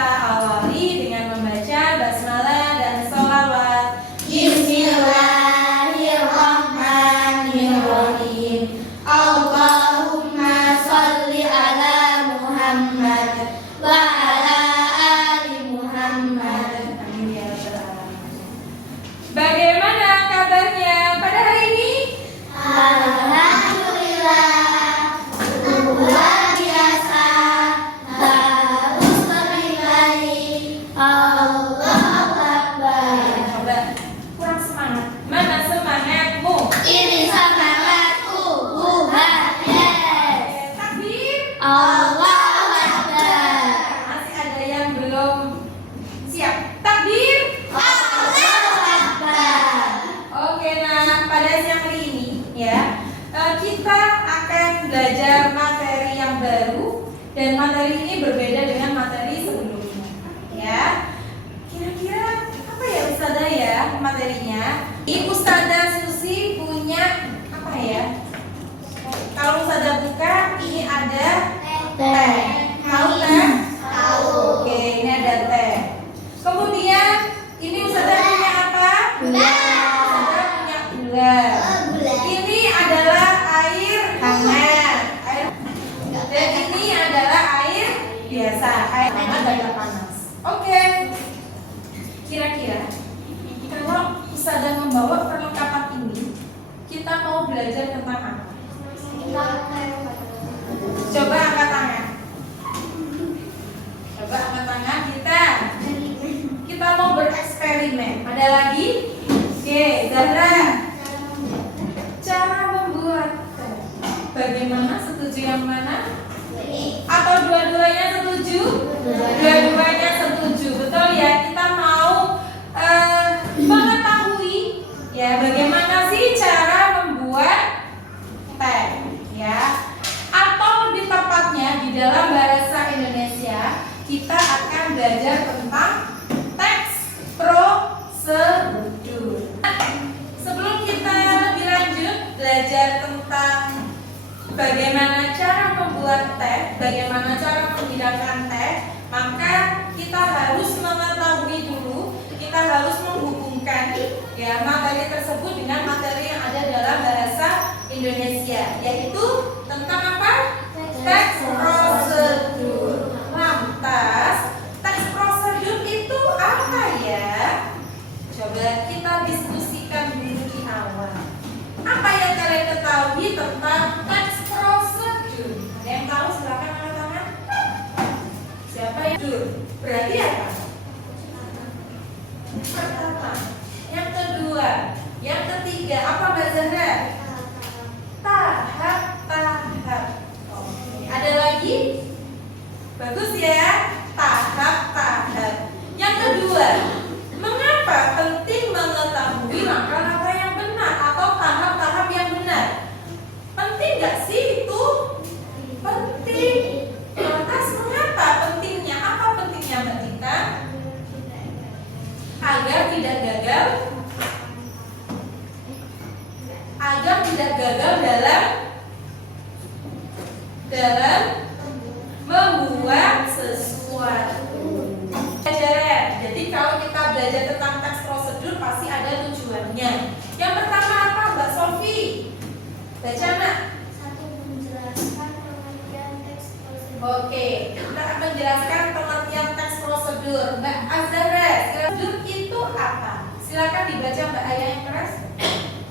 kita awali dengan membaca basmalah dan sholawat. Bismillahirrahmanirrahim. Allahumma sholli ala Muhammad wa ala ali Muhammad. Amin ya rabbal alamin. Bagaimana kabarnya pada hari ini? Alhamdulillah, luar biasa, harus lebih baik. Allahu Akbar. Coba kurang semangat. Mana semangatmu? Ini semangatku, Buhades. Takbir. Allahu Akbar. Masih ada yang belum siap. Takbir. Allahu Akbar. Oke, nah pada siang hari ini ya kita akan belajar materi yang baru dan materi ini berbeda dengan materi sebelumnya. Ya, kira-kira apa ya Ustazah ya materinya? Ibu Ustazah Susi punya apa ya? Kalau Ustazah buka ini ada teh. Tahu teh? Tahu. Oke, ini ada teh. Kemudian ini Ustazah punya apa? Gula. Ustazah punya gula. Gula. Ini adalah air hangat. Dan ini adalah air biasa, air hangat dan air panas. Oke. Kira-kira kalau Ustazah membawa perlengkapan ini, kita mau belajar tentang apa? Coba angkat tangan. Coba angkat tangan kita mau bereksperimen. Ada lagi? Oke, Zahra. Cara membuat teh. Bagaimana? Setuju yang mana? Atau dua-duanya setuju? Dua-duanya setuju. Betul ya? Kita mau mengetahui ya bagaimana sih cara membuat teh ya. Atau lebih tepatnya di dalam bahasa Indonesia kita akan belajar tentang teks prosedur. Sebelum kita lebih lanjut belajar tentang bagaimana cara membuat teh, bagaimana cara menghidangkan teh, maka kita harus mengetahui dulu, kita harus menghubungkan ya materi tersebut dengan materi yang ada dalam bahasa Indonesia, yaitu tentang apa? Teks prosedur. Lantas, teks prosedur itu apa ya? Coba kita diskusikan dulu di awal. Apa yang kalian ketahui tentang teks prosedur? Ada yang tahu? Silakan angkat tangan. Siapa yang tahu? Berarti apa? Pertama. Yang kedua. Yang ketiga. Apa Mbak Zahra? Tahap-tahap. Oke. Ada lagi? Bagus ya. Tahap-tahap. Yang kedua. Mengapa penting mengetahui langkah-langkah yang benar atau tahap-tahap yang benar? Penting nggak sih itu? Penting. Lantas mengapa pentingnya? Apa pentingnya Mbak Tita? Agar tidak gagal. Agar tidak gagal dalam membuat sesuatu. Pelajaran. Jadi kalau kita belajar tentang teks prosedur pasti ada tujuannya. Yang pertama apa Mbak Sofi? Baca Nak. Satu, menjelaskan pengertian teks prosedur. Oke, kita akan menjelaskan pengertian teks prosedur. Mbak Azhara, prosedur itu apa? Silakan dibaca Mbak Ayah yang keras.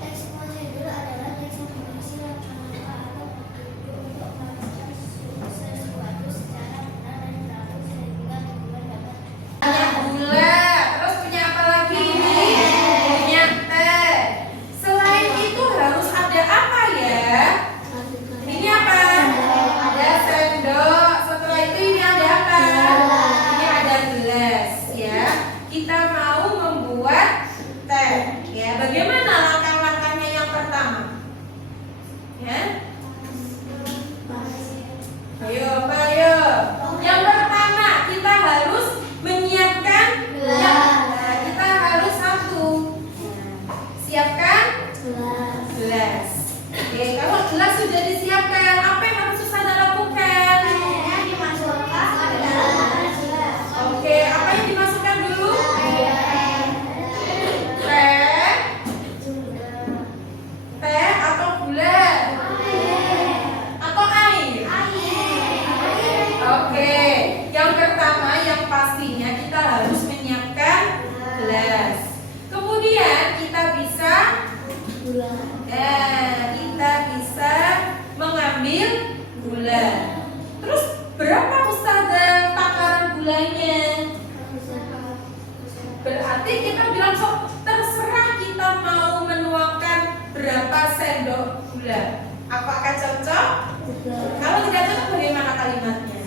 Teks prosedur adalah teks yang berisi langkah-langkah atau petunjuk untuk melakukan sesuatu secara benar dan teratur sehingga tujuan dapat Punya gula, terus punya apa lagi? Punya teh. Selain itu harus ada apa ya? Ini apa? Ada sendok. Setelah itu ini ada apa? Ini ada gelas ya. Kita mau membuat teh. Ya, bagaimana Apakah cocok? Kalau tidak cocok bagaimana kalimatnya?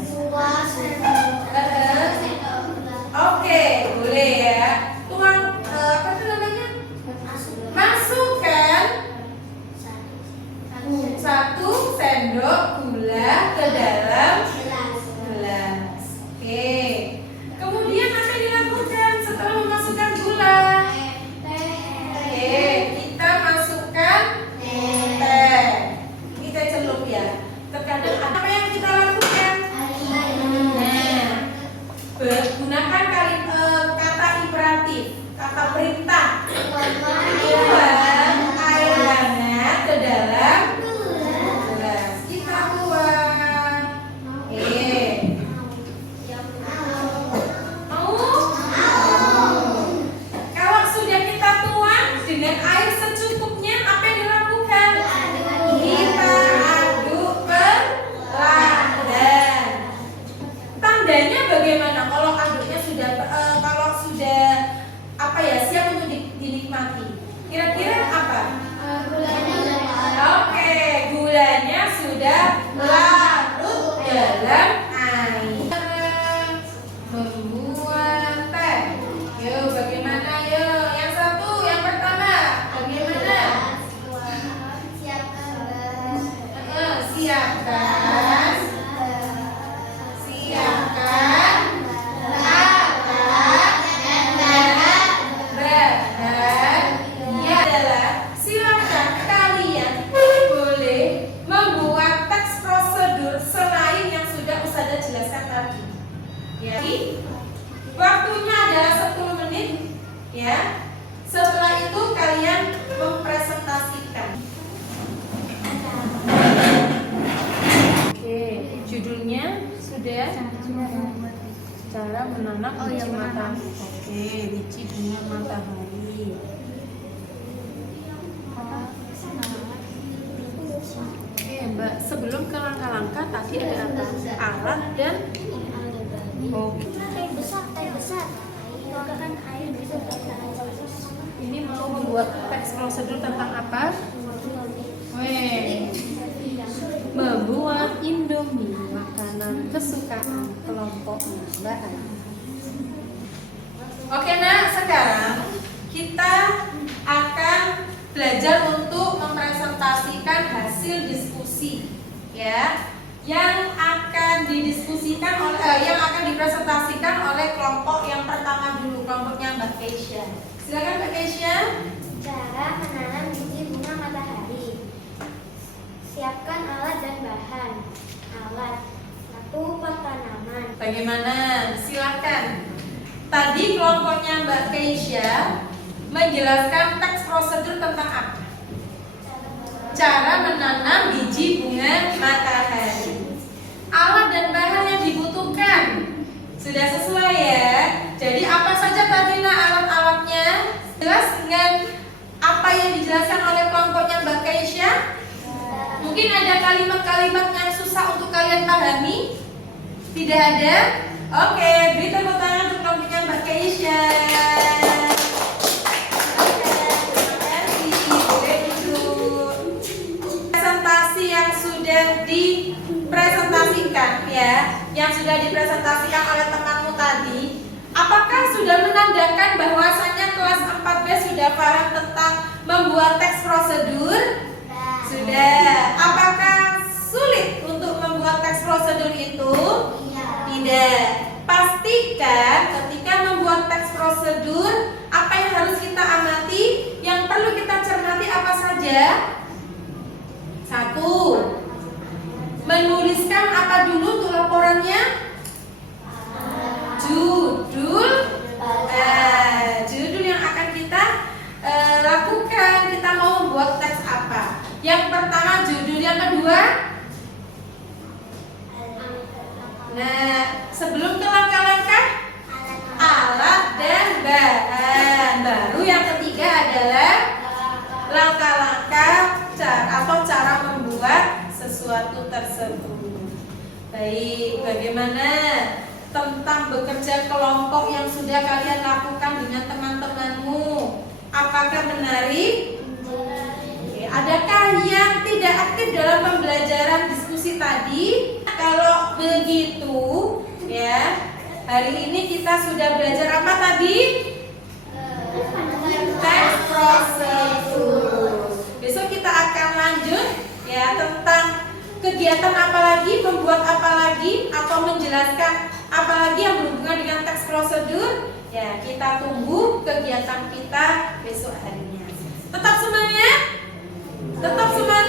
Oke, boleh ya. Tuang apa itu namanya? Masukkan 1 sendok gula ke dalam gelas. Oke. Kemudian apa yang dilakukan setelah memasukkan gula? Oke, kita masukkan teh. Kita celup ya. Terkadang apa yang kita lakukan? Nah, gunakan kata imperatif, kata perintah. Tuang air hangat ke dalam gelas. Kita tuang. Oke. Mau? Kalau sudah kita tuang dengan air secukupnya, apa yang dilakukan? Kita aduk perlahan. Tandanya bagaimana? Kalau aduknya sudah apa ya, siap untuk dinikmati. Kira-kira apa? Oke, gulanya sudah larut dalam air. Membuat teh. Yuk, bagaimana yuk? Yang satu, yang pertama, bagaimana? Siapkan bahannya adalah, silakan kalian boleh membuat teks prosedur selain yang sudah Ustazah jelaskan tadi. Jadi waktunya adalah 10 menit ya. Setelah itu kalian mempresentasikan. Oke, judulnya sudah cara menanam biji matahari. Oke, biji bunga matahari. Oke, Mbak, sebelum ke langkah-langkah tadi ada apa? Alat dan oke. Teh besar. Kan air bisa Ini mau membuat teks prosedur tentang apa? Membuat Indomie, makanan kesukaan kelompok Mbak Ayu. Oke nak, sekarang kita akan belajar untuk mempresentasikan hasil diskusi ya, yang akan didiskusikan yang akan dipresentasikan oleh kelompok yang pertama dulu, kelompoknya Mbak Keisha. Silakan Mbak Keisha. Cara menanam biji bunga matahari. Siapkan alat dan bahan. Alat 1 pot tanaman. Bagaimana? Silakan. Tadi kelompoknya Mbak Keisha menjelaskan teks prosedur tentang apa? Cara menanam biji bunga matahari. Alat dan bahan yang dibutuhkan sudah sesuai ya. Jadi apa saja tadi nak alat-alatnya? Jelas dengan apa yang dijelaskan oleh kelompoknya Mbak Keisha? Mungkin ada kalimat-kalimat yang susah untuk kalian pahami? Tidak ada? Oke, beri tepuk tangan untuk kelompoknya Mbak Keisha. Oke, terima kasih. Boleh duduk. Presentasi yang sudah dipresentasikan ya, yang sudah dipresentasikan oleh temanmu tadi, apakah sudah menandakan bahwasanya kelas 4B sudah paham tentang membuat teks prosedur? Sudah. Apakah sulit untuk membuat teks prosedur itu? Tidak. Pastikan ketika membuat teks prosedur, apa yang harus kita amati? Yang perlu kita cermati apa saja? 1. Menuliskan apa dulu untuk laporannya? Judul. Judul yang akan kita lakukan. Kita mau membuat teks apa? Yang pertama judul, yang kedua. Nah, sebelum ke langkah-langkah, alat dan bahan. Baru yang ketiga adalah langkah-langkah cara membuat sesuatu tersebut. Baik, bagaimana tentang bekerja kelompok yang sudah kalian lakukan dengan teman-temanmu? Apakah menarik? Oke, Adakah yang tidak aktif dalam pembelajaran diskusi tadi? Kalau begitu, ya, hari ini kita sudah belajar apa tadi? Teks prosedur. Besok kita akan lanjut ya tentang kegiatan apa lagi, membuat apa lagi, atau menjelaskan apa lagi yang berhubungan dengan teks prosedur. Ya, kita tunggu kegiatan kita besok harinya. Tetap semangat. Tetap semangat.